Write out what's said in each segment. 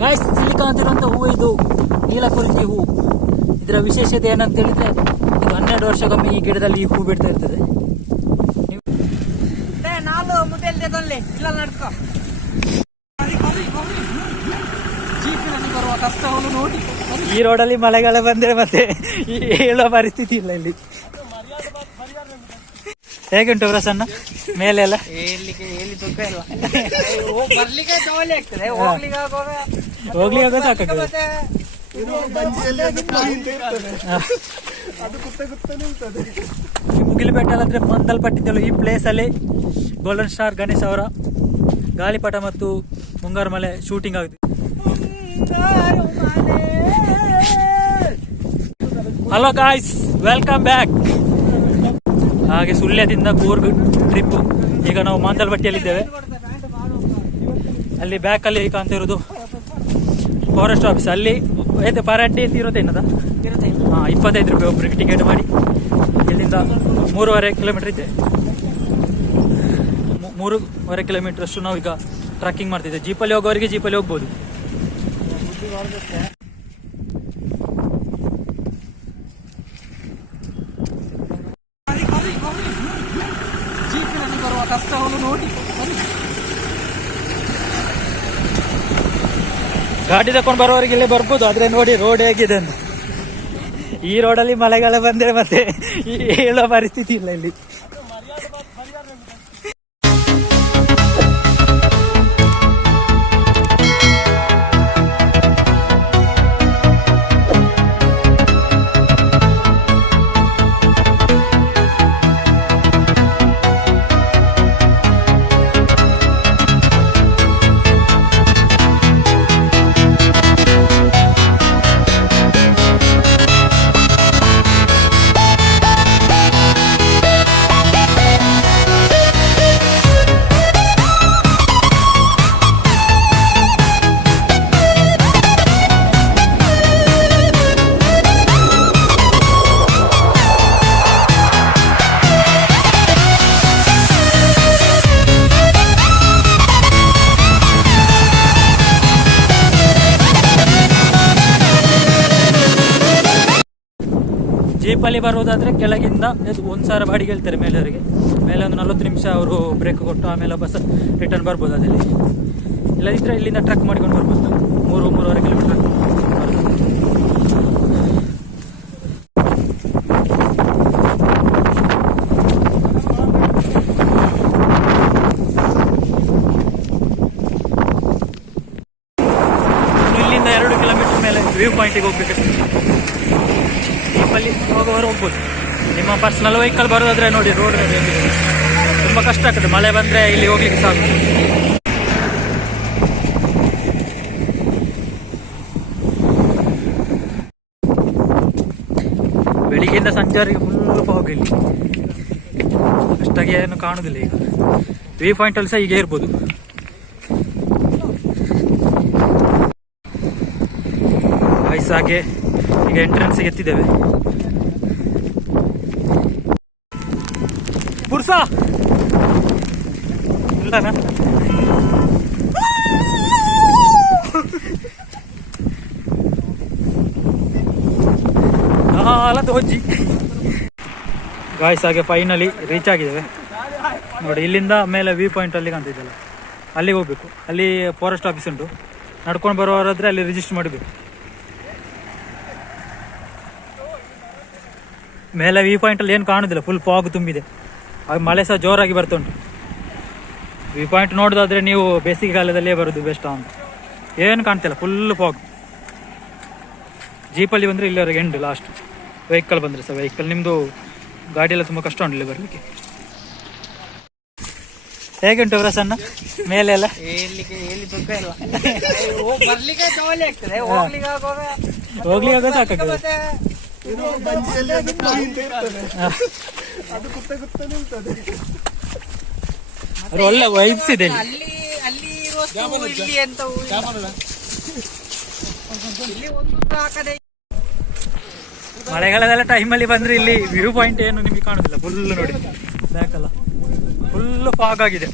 Guys, ಇಲ್ಲಿ ಕಾಣ್ತಿರುವಂತ ಹೂವು ಇದು ನೀಲಕುರಿಚಿ ಹೂ. ಇದರ ವಿಶೇಷತೆ ಏನಂತ ಹೇಳಿದ್ರೆ, ಇದು 12 ವರ್ಷಕ್ಕೊಮ್ಮೆ ಈ ಗಿಡದಲ್ಲಿ ಈ ಹೂ ಬಿಡ್ತಾ ಇರ್ತದೆ. ಈ ರೋಡಲ್ಲಿ ಮಳೆಗಾಲ ಬಂದ್ರೆ ಮತ್ತೆ ಹೇಳೋ ಪರಿಸ್ಥಿತಿ ಇಲ್ಲ ಇಲ್ಲಿ. ಹೇಗುಂಟು ಪ್ರಸನ್ನ ಮೇಲೆ ಎಲ್ಲ? ಹೋಗ್ಲಿಕ್ಕೆ ಆಗೋ ಸಾಕಾಗ್ತದೆ. ಮುಗಿಲುಬೆಟ್ಟ ಅಂದ್ರೆ ಮಂದಲ್ಪಟ್ಟಿದ್ದಳು. ಈ ಪ್ಲೇಸ್ ಅಲ್ಲಿ ಗೋಲ್ಡನ್ ಸ್ಟಾರ್ ಗಣೇಶ್ ಅವರ ಗಾಳಿಪಟ ಮತ್ತು ಮುಂಗಾರು ಮಲೆ ಶೂಟಿಂಗ್ ಆಗುತ್ತೆ. Hello guys, welcome back. ಹಾಗೆ ಸುಳ್ಯದಿಂದ ಕೂರ್ಗ್ ಟ್ರಿಪ್. ಈಗ ನಾವು ಮಾಂದಲ್ಪಟ್ಟಿಯಲ್ಲಿದ್ದೇವೆ. ಅಲ್ಲಿ ಬ್ಯಾಕ್ ಅಲ್ಲಿ ಕಾಣ್ತಾ ಇರೋದು ಫಾರೆಸ್ಟ್ ಆಫೀಸ್. ಅಲ್ಲಿ ಪರ್ ಹೆಡ್ ಇರುತ್ತೆ ಏನದ 25 ರೂಪಾಯಿ ಒಬ್ಬರಿಗೆ ಟಿಕೆಟ್ ಮಾಡಿ. ಇಲ್ಲಿಂದ 3.5 ಕಿಲೋಮೀಟರ್ ಇದೆ. 3.5 ಕಿಲೋಮೀಟರ್ ಅಷ್ಟು ನಾವೀಗ ಟ್ರಕ್ಕಿಂಗ್ ಮಾಡ್ತಿದ್ದೇವೆ. ಜೀಪಲ್ಲಿ ಹೋಗೋವರಿಗೆ ಜೀಪಲ್ಲಿ ಹೋಗ್ಬೋದು. ಜೀಪಿನಲ್ಲಿ ಬರುವ ಕಷ್ಟವನ್ನು ನೋಡಿ. ಗಾಡಿ ತಕೊಂಡು ಬರೋವರಿಗೆ ಇಲ್ಲೇ ಬರ್ಬೋದು. ಆದ್ರೆ ನೋಡಿ ರೋಡ್ ಹೇಗಿದೆ ಅಂತ. ಈ ರೋಡಲ್ಲಿ ಮಳೆಗಾಲ ಬಂದ್ರೆ ಮತ್ತೆ ಹೇಳೋ ಪರಿಸ್ಥಿತಿ ಇಲ್ಲ ಇಲ್ಲಿ. ಜೀಪಲ್ಲಿ ಬರೋದಾದ್ರೆ ಕೆಳಗಿಂದ 1,000 ಬಾಡಿಗೆ ಹೇಳ್ತಾರೆ ಮೇಲೆಯವರಿಗೆ. ಮೇಲೆ ಒಂದು 40 ನಿಮಿಷ ಅವರು ಬ್ರೇಕ್ ಕೊಟ್ಟು ಆಮೇಲೆ ಬಸ್ ರಿಟರ್ನ್ ಬರ್ಬೋದು. ಅದಲ್ಲಿ ಇಲ್ಲದಿದ್ರೆ ಇಲ್ಲಿಂದ ಟ್ರಕ್ ಮಾಡ್ಕೊಂಡು ಬರ್ಬೋದು. 3-3.5 ಕಿಲೋಮೀಟರ್. ಇಲ್ಲಿಂದ 2 ಕಿಲೋಮೀಟರ್ ಮೇಲೆ ವ್ಯೂ ಪಾಯಿಂಟಿಗೆ ಹೋಗ್ಬೇಕು. ಜೀಪಲ್ಲಿ ಹೋಗೋರು ಹೋಗ್ಬೋದು. ನಿಮ್ಮ ಪರ್ಸನಲ್ ವೆಹಿಕಲ್ ಬರೋದಾದ್ರೆ ನೋಡಿ ರೋಡ್ ತುಂಬ ಕಷ್ಟ ಆಗ್ತದೆ. ಮಳೆ ಬಂದರೆ ಇಲ್ಲಿ ಹೋಗ್ಲಿಕ್ಕೆ ಸಾಕು. ಬೆಳಿಗ್ಗೆಯಿಂದ ಸಂಜೆವರೆಗೆ ಫುಲ್ ಫಾಗ್ ಇಲ್ಲಿ. ಅಷ್ಟಾಗಿ ಏನು ಕಾಣುದಿಲ್ಲ. ಈಗ ವ್ಯೂ ಪಾಯಿಂಟ್ ಅಲ್ಲಿ ಸಹ ಹೀಗೆ ಇರ್ಬೋದು. ಹಾಗೆ ಈಗ ಎಂಟ್ರೆನ್ಸ್ ಎತ್ತಿದ್ದೇವೆ. ಬುರ್ಸಾ ಇಲ್ಲನಾ? ದೋಜಿ ಗಾಯ್ಸ್, ಹಾಗೆ ಫೈನಲಿ ರೀಚ್ ಆಗಿದ್ದೇವೆ. ನೋಡಿ ಇಲ್ಲಿಂದ ಮೇಲೆ ವ್ಯೂ ಪಾಯಿಂಟ್ ಅಲ್ಲಿ ಕಾಣ್ತಿದ್ದಲ್ಲ, ಅಲ್ಲಿಗೆ ಹೋಗ್ಬೇಕು. ಅಲ್ಲಿ ಫಾರೆಸ್ಟ್ ಆಫೀಸ್ ಉಂಟು. ನಡ್ಕೊಂಡು ಬರುವವರಾದ್ರೆ ಅಲ್ಲಿ ರಿಜಿಸ್ಟರ್ ಮಾಡಬೇಕು. ಮೇಲೆ ವ್ಯೂ ಪಾಯಿಂಟ್ ಅಲ್ಲಿ ಏನು ಕಾಣುದಿಲ್ಲ, ಫುಲ್ ಫಾಗ್ ತುಂಬಿದೆ. ಆಗ ಮಳೆ ಸಹ ಜೋರಾಗಿ ಬರ್ತುಂಟು. ವ್ಯೂ ಪಾಯಿಂಟ್ ನೋಡೋದಾದ್ರೆ ನೀವು ಬೇಸಿಗೆ ಕಾಲದಲ್ಲೇ ಬರೋದು ಬೆಸ್ಟ್ ಅಂತ. ಏನು ಕಾಣ್ತಿಲ್ಲ, ಫುಲ್ ಫಾಗ್. ಜೀಪಲ್ಲಿ ಬಂದರೆ ಇಲ್ಲಿವರೆಗೆ ಎಂಡ್ ಲಾಸ್ಟ್. ವೆಹಿಕಲ್ ಬಂದರೆ ಸಹ ವೆಹಿಕಲ್ ನಿಮ್ಮದು ಗಾಡಿ ಎಲ್ಲ ತುಂಬ ಕಷ್ಟ ಉಂಟು ಇಲ್ಲಿ ಬರಲಿಕ್ಕೆ. ಹೇಗುಂಟು ಪ್ರಸನ್ನ ಮೇಲೆ ಎಲ್ಲ? ಹೋಗ್ಲಿಕ್ಕೆ ಆಗೋ ಸಾಕಾಗ್ತದೆ. ಒಳ್ಳೆ ವೈಬ್ಸ್ ಇದೆ. ಮಳೆಗಾಲದೆಲ್ಲ ಟೈಮಲ್ಲಿ ಬಂದ್ರೆ ಇಲ್ಲಿ ವ್ಯೂ ಪಾಯಿಂಟ್ ಏನು ನಿಮಗೆ ಕಾಣುದಿಲ್ಲ. ಫುಲ್ ನೋಡಿ ಬ್ಯಾಕಲ್ಲ ಫುಲ್ ಫಾಗ್ ಆಗಿದೆ.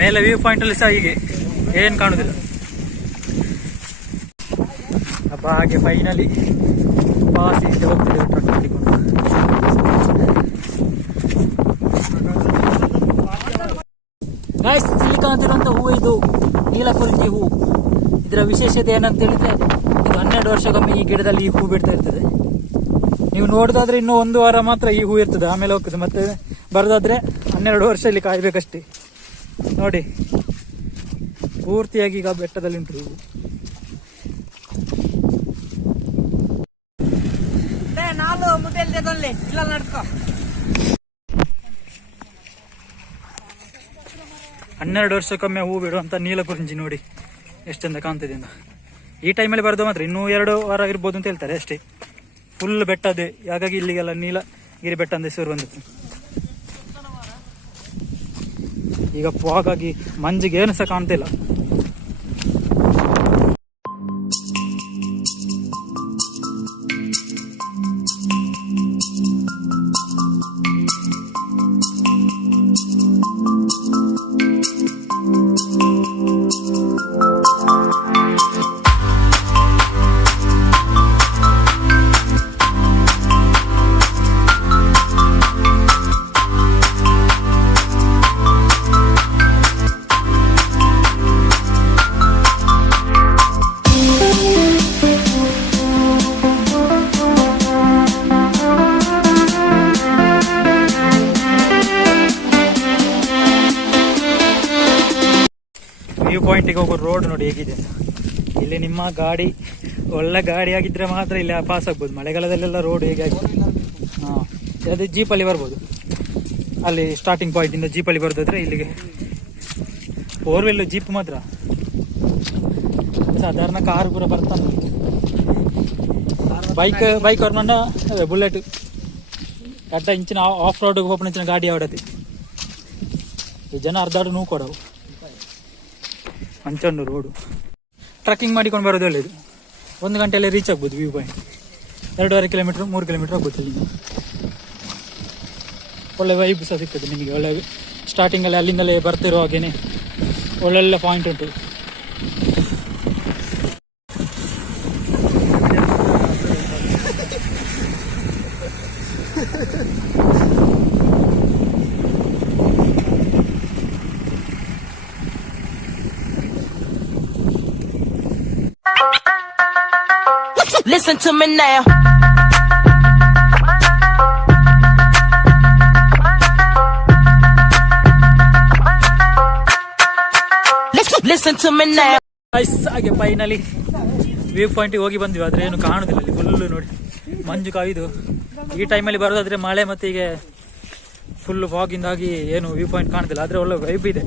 ಮೇಲೆ ವ್ಯೂ ಪಾಯಿಂಟ್ ಅಲ್ಲಿ ಸಹ ಹೀಗೆ ಏನು ಕಾಣುದಿಲ್ಲ. ಹಾಗೆ ಫೈನಲಿ ಪಾಸ್ ಹಿಂದೆ ಹೋಗ್ತಿದ್ದೇವೆ ಟ್ರಕ್ ಮಾಡಿಕೊಂಡು. ಗಾಯ್ಸ್, ಇಲ್ಲಿ ಕಾಣ್ತಿರುವಂಥ ಹೂವು ಇದು ನೀಲಕುರಿಜಿ ಹೂ. ಇದರ ವಿಶೇಷತೆ ಏನಂತ ಹೇಳಿದ್ರೆ, ಇದು 12 ವರ್ಷಕ್ಕೊಮ್ಮೆ ಈ ಗಿಡದಲ್ಲಿ ಈ ಹೂ ಬಿಡ್ತಾ ಇರ್ತದೆ. ನೀವು ನೋಡೋದಾದ್ರೆ ಇನ್ನೂ 1 ವಾರ ಮಾತ್ರ ಈ ಹೂ ಇರ್ತದೆ, ಆಮೇಲೆ ಹೋಗ್ತದೆ. ಮತ್ತೆ ಬರೋದಾದ್ರೆ 12 ವರ್ಷ ಇಲ್ಲಿ ಕಾಯ್ಬೇಕಷ್ಟೇ. ನೋಡಿ, ಪೂರ್ತಿಯಾಗಿ ಈಗ ಬೆಟ್ಟದಲ್ಲಿ ಉಂಟು ಹೂವು. ಹನ್ನೆರಡು ವರ್ಷಕ್ಕೊಮ್ಮೆ ಹೂ ಬಿಡುವಂತ ನೀಲಕುರಿಜಿ ನೋಡಿ ಎಷ್ಟು ಚಂದ ಕಾಣ್ತಿದೆ. ಈ ಟೈಮಲ್ಲಿ ಬರೋದು ಮಾತ್ರ ಇನ್ನೂ 2 ವಾರ ಇರ್ಬೋದು ಅಂತ ಹೇಳ್ತಾರೆ ಅಷ್ಟೇ. ಫುಲ್ ಬೆಟ್ಟ ಅದೇ, ಹಾಗಾಗಿ ಇಲ್ಲಿಗೆಲ್ಲ ನೀಲಗಿರಿ ಬೆಟ್ಟ ಅಂತ ಹೆಸರು ಬಂದಿತ್ತು. ಈಗ ಹಾಗಾಗಿ ಮಂಜಿಗೆ ಏನು ಸಹ ಕಾಣ್ತಿಲ್ಲ. ವ್ಯೂ ಪಾಯಿಂಟಿಗೆ ಹೋಗೋ ರೋಡ್ ನೋಡಿ ಹೇಗಿದೆ. ಇಲ್ಲಿ ನಿಮ್ಮ ಗಾಡಿ ಒಳ್ಳೆ ಗಾಡಿ ಆಗಿದ್ರೆ ಮಾತ್ರ ಇಲ್ಲಿ ಪಾಸ್ ಆಗ್ಬೋದು. ಮಳೆಗಾಲದಲ್ಲೆಲ್ಲ ರೋಡ್ ಹೇಗೆ ಆಗಿದೆ. ಅದೇ ಜೀಪಲ್ಲಿ ಬರ್ಬೋದು. ಅಲ್ಲಿ ಸ್ಟಾರ್ಟಿಂಗ್ ಪಾಯಿಂಟಿಂದ ಜೀಪಲ್ಲಿ ಬರೋದಾದ್ರೆ ಇಲ್ಲಿಗೆ 4 ವೀಲ್ ಜೀಪ್ ಮಾತ್ರ, ಸಾಧಾರಣ ಕಾರು ಕೂಡ ಬರ್ತಾನೆ. ಬೈಕ್ ಅವ್ರನ್ನ ಬುಲೆಟ್ ಅಡ್ಡ ಇಂಚಿನ ಆಫ್ ರೋಡ್ ಓಪನ್ ಇಂಚಿನ ಗಾಡಿ ಆಡತಿ. ಈ ಜನ ಅರ್ಧಾಡು ನೋವು ಕೊಡವು ಮಂಚಂಡು ರೋಡು. ಟ್ರಕ್ಕಿಂಗ್ ಮಾಡಿಕೊಂಡು ಬರೋದು ಒಳ್ಳೆಯದು. 1 ಗಂಟೆಯಲ್ಲಿ ರೀಚ್ ಆಗ್ಬೋದು ವ್ಯೂ ಪಾಯಿಂಟ್. 2.5 ಕಿಲೋಮೀಟ್ರ್ 3 ಕಿಲೋಮೀಟ್ರ್ ಆಗ್ಬೋದು ಅಲ್ಲಿಂದ. ಒಳ್ಳೆ ವೈಬ್ ಸಹ ಸಿಗ್ತದೆ ನಿಮಗೆ. ಒಳ್ಳೆ ಸ್ಟಾರ್ಟಿಂಗಲ್ಲಿ ಅಲ್ಲಿಂದಲೇ ಬರ್ತಿರೋ ಹಾಗೇನೆ ಒಳ್ಳೊಳ್ಳೆ ಪಾಯಿಂಟ್ ಉಂಟು. Listen to me now. Listen to me now. ಹಾಗೆ ಫೈನಲಿ ವ್ಯೂ ಪಾಯಿಂಟಿಗೆ ಹೋಗಿ ಬಂದ್ವಿ. ಆದರೆ ಏನು ಕಾಣುದಿಲ್ಲ ಅಲ್ಲಿ, ಫುಲ್ಲು ನೋಡಿ ಮಂಜು ಕಾಯ್ದು. ಈ ಟೈಮಲ್ಲಿ ಬರೋದಾದ್ರೆ ಮಳೆ ಮತ್ತು ಈಗ ಫುಲ್ ಫಾಗಿಂದಾಗಿ ಏನು ವ್ಯೂ ಪಾಯಿಂಟ್ ಕಾಣುದಿಲ್ಲ. ಆದರೆ ಒಳ್ಳೆ ವೈಬ್ ಇದೆ.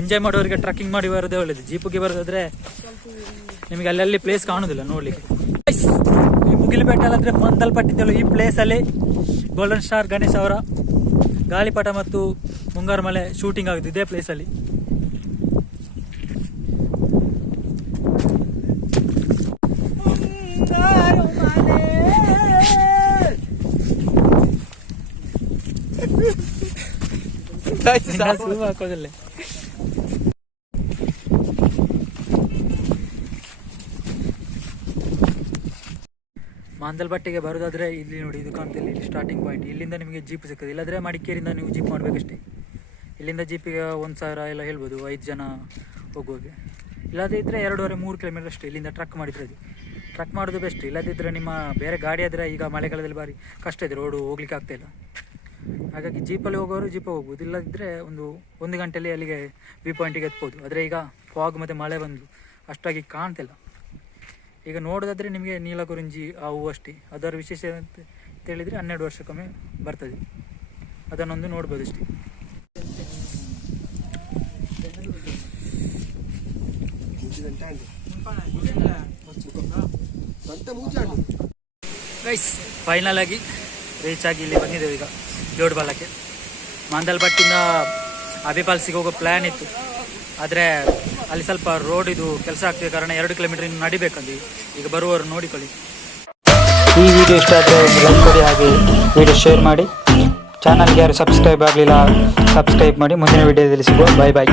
ಎಂಜಾಯ್ ಮಾಡೋರಿಗೆ ಟ್ರಕ್ಕಿಂಗ್ ಮಾಡಿ ಬರೋದೇ ಒಳ್ಳೇದು. ಜೀಪಿಗೆ ಬರೋದಾದ್ರೆ ನಿಮಗೆ ಅಲ್ಲಲ್ಲಿ ಪ್ಲೇಸ್ ಕಾಣುದಿಲ್ಲ ನೋಡ್ಲಿಕ್ಕೆ. ಈ ಮುಗಿಲುಬೆಟ್ಟ ಅಲ್ಲಂದ್ರೆ ಮಂದಲ್ಪಟ್ಟಿದ್ದಳು. ಈ ಪ್ಲೇಸಲ್ಲಿ ಗೋಲ್ಡನ್ ಸ್ಟಾರ್ ಗಣೇಶ್ ಅವರ ಗಾಳಿಪಟ ಮತ್ತು ಮುಂಗಾರು ಮಲೆ ಶೂಟಿಂಗ್ ಆಗುತ್ತೆ ಇದೇ ಪ್ಲೇಸಲ್ಲಿ. ಹಾಕೋದಿಲ್ಲ. ಮಾಂದಲ್ಬಟ್ಟಿಗೆ ಬರೋದಾದ್ರೆ ಇಲ್ಲಿ ನೋಡಿ, ಇದು ಕಾಣ್ತಿಲ್ಲ ಇಲ್ಲಿ ಸ್ಟಾರ್ಟಿಂಗ್ ಪಾಯಿಂಟ್. ಇಲ್ಲಿಂದ ನಿಮಗೆ ಜೀಪ್ ಸಿಗ್ತದೆ. ಇಲ್ಲಾಂದರೆ ಮಡಿಕೇರಿಯಿಂದ ನೀವು ಜೀಪ್ ಮಾಡಬೇಕಷ್ಟೇ. ಇಲ್ಲಿಂದ ಜೀಪಿಗೆ 1,000 ಎಲ್ಲ ಹೇಳ್ಬೋದು 5 ಜನ ಹೋಗುವಾಗೆ. ಇಲ್ಲದೇ ಇದ್ದರೆ 2.5-3 ಕಿಲೋಮೀಟರ್ ಅಷ್ಟೇ ಇಲ್ಲಿಂದ ಟ್ರಕ್ ಮಾಡಿದ್ರೆ. ಟ್ರಕ್ ಮಾಡೋದು ಬೆಸ್ಟ್. ಇಲ್ಲದಿದ್ದರೆ ನಿಮ್ಮ ಬೇರೆ ಗಾಡಿ ಆದರೆ ಈಗ ಮಳೆಗಾಲದಲ್ಲಿ ಭಾರಿ ಕಷ್ಟ ಇದೆ, ರೋಡು ಹೋಗ್ಲಿಕ್ಕೆ ಆಗ್ತಾಯಿಲ್ಲ. ಹಾಗಾಗಿ ಜೀಪಲ್ಲಿ ಹೋಗೋರು ಜೀಪಲ್ಲಿ ಹೋಗ್ಬೋದು. ಇಲ್ಲದಿದ್ದರೆ 1 ಗಂಟೆಯಲ್ಲಿ ಅಲ್ಲಿಗೆ ವ್ಯೂ ಪಾಯಿಂಟಿಗೆ ಎತ್ಬೋದು. ಆದರೆ ಈಗ ಫಾಗ್ ಮತ್ತು ಮಳೆ ಬಂದು ಅಷ್ಟಾಗಿ ಕಾಣ್ತಿಲ್ಲ. ಈಗ ನೋಡೋದಾದರೆ ನಿಮಗೆ ನೀಲಕುರಿಜಿ ಆ ಹೂವು ಅಷ್ಟೇ. ಅದರ ವಿಶೇಷ ಅಂತ ಹೇಳಿದರೆ 12 ವರ್ಷಕ್ಕೊಮ್ಮೆ ಬರ್ತದೆ. ಅದನ್ನೊಂದು ನೋಡ್ಬೋದು ಅಷ್ಟೇ. ಗೈಸ್, ಫೈನಲ್ ಆಗಿ ರೀಚ್ ಆಗಿ ಇಲ್ಲಿ ಬಂದಿದ್ದೇವೆ ಈಗ ಜೋಡುಪಾಲಕ್ಕೆ. ಮಾಂದಲ್ಬಟ್ಟಿಂದ ಅಬ್ಬೆ ಫಾಲ್ಸಿಗೆ ಹೋಗೋ ಪ್ಲ್ಯಾನ್ ಇತ್ತು. ಆದರೆ ಅಲ್ಲಿ ಸ್ವಲ್ಪ ರೋಡ್ ಇದು ಕೆಲಸ ಆಗ್ತಿದೆ ಕಾರಣ 2 ಕಿಲೋಮೀಟರ್ ಇನ್ನು ನಡಿಬೇಕಂದು. ಈಗ ಬರುವವರು ನೋಡಿಕೊಳ್ಳಿ. ಈ ವಿಡಿಯೋ ಇಷ್ಟ ಆದರೆ ಲೈಕ್ ಕೊಡಿ, ಹಾಗೆ ವಿಡಿಯೋ ಶೇರ್ ಮಾಡಿ. ಚಾನಲ್ಗೆ ಯಾರು ಸಬ್ಸ್ಕ್ರೈಬ್ ಆಗಲಿಲ್ಲ ಸಬ್ಸ್ಕ್ರೈಬ್ ಮಾಡಿ. ಮುಂದಿನ ವಿಡಿಯೋದಲ್ಲಿ ಸಿಗುವ. ಬಾಯ್ ಬಾಯ್.